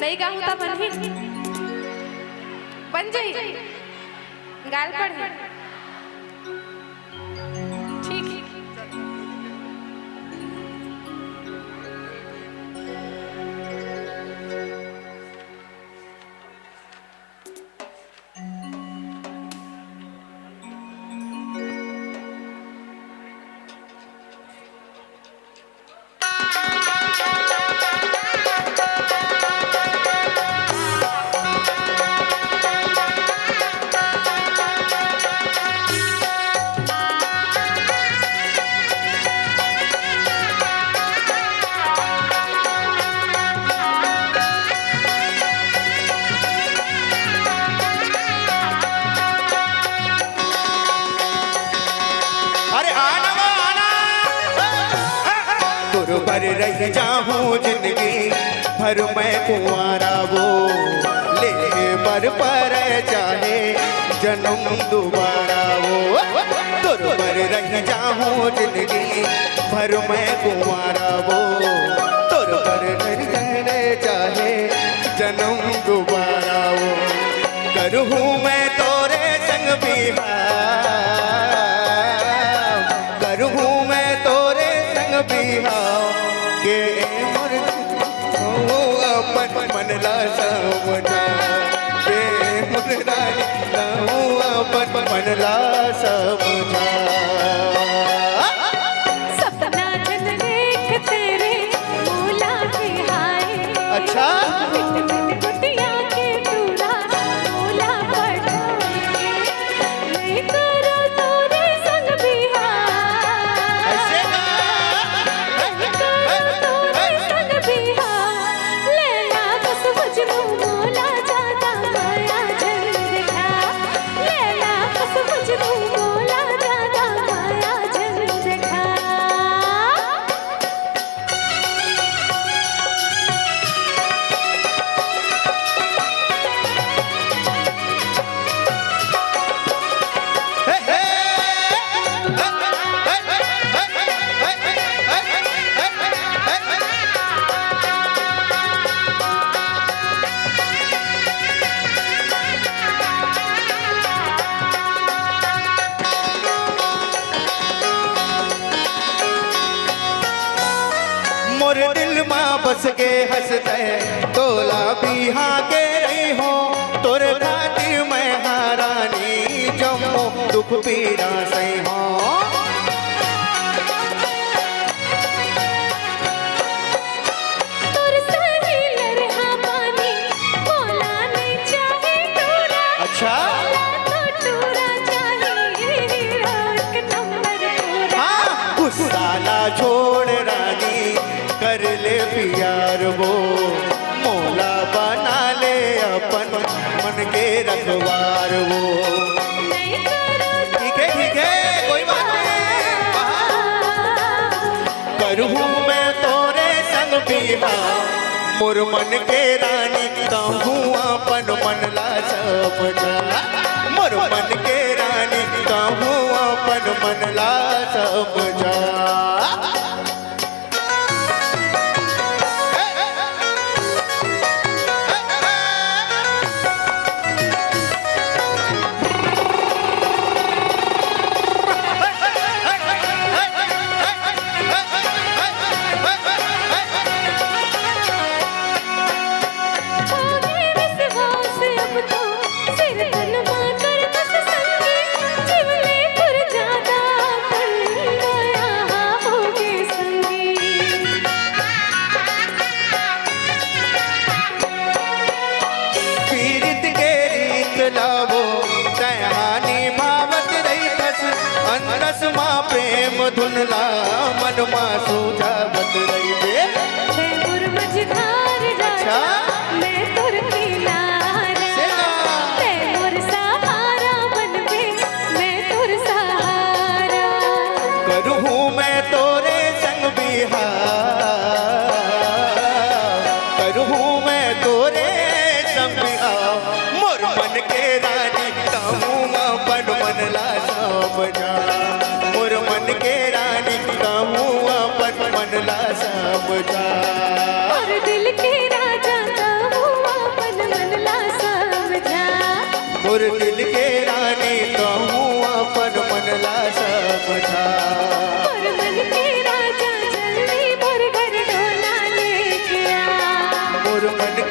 नहीं गाऊं तो बन ही बन जाई गाल पड़ ठीक है। पर रह जाऊं जिंदगी भर मैं कुंवारा वो ले पर चाहे जन्म दोबारा वो तुर पर रह जाऊं जिंदगी भर मैं कुंवारा वो तुर पर रहने चाहे जन्म दोबारा वो करूँ मैं तोरे संग बिहार करूँ मैं तोरे संग बिहार के अपन मन ला समझा के मुरारी अपन मन ला समझा सपना जन देख तेरे मोला के हाय अच्छा गुटिया के टूरा मोला पठाए नहीं करो तोरे संग बिहार ऐसे नहीं करो तोरे संग बिहार लेला बस मुझको मोला ज्यादा माया जन दिखा लेला बस मुझको मोला ज्यादा माया जन दिखा। मोर दिल माँ बस के हंसते तोला बिहा के रही हो तोर खातिर मैं हारानी जमो दुख पीड़ा सही हो तोर सही लरहा पानी बोला नहीं चाहे टूरा अच्छा तो टूरा चाहिए एक नंबर पूरा हाँ गुस्सा ना छोड़ रानी कर ले प्यार वो मोला बना ले अपन मन के रखवार वो नहीं करो ठीक है कोई बात नहीं करूँ मैं तोरे संग बिहार मोर मन के रानी कहूँ अपन मन ला समझा मोर मन के रानी कहूँ अपन मन ला समझा होगे विश्वास अब तो सिर तनमा कर बस संगी जीवले पुर ज्यादा बन गया होगे संगी पीरित के रीत लावो कहानी भावत रही बस अनरस माँ प्रेम धुनला मन माँ सूझावत रही बे मैं पुर मझधार राजा मैं तुर किनारा मैं तुर सहारा बन बे मैं तुर सहारा करूँ मैं तोरे संग बिहार करूँ मैं तोरे संग बिहार मोर मन के रानी कहूँ अपन मन ला समझा मोर मन के रानी कहूँ अपन मन ला समझा और दिल के राजा कहूँ मोर दिल के रानी तो हूँ अपन मन ला समझा। मोर मन के राजा जल्दी मोर घर डोला लेके आ। मोर मन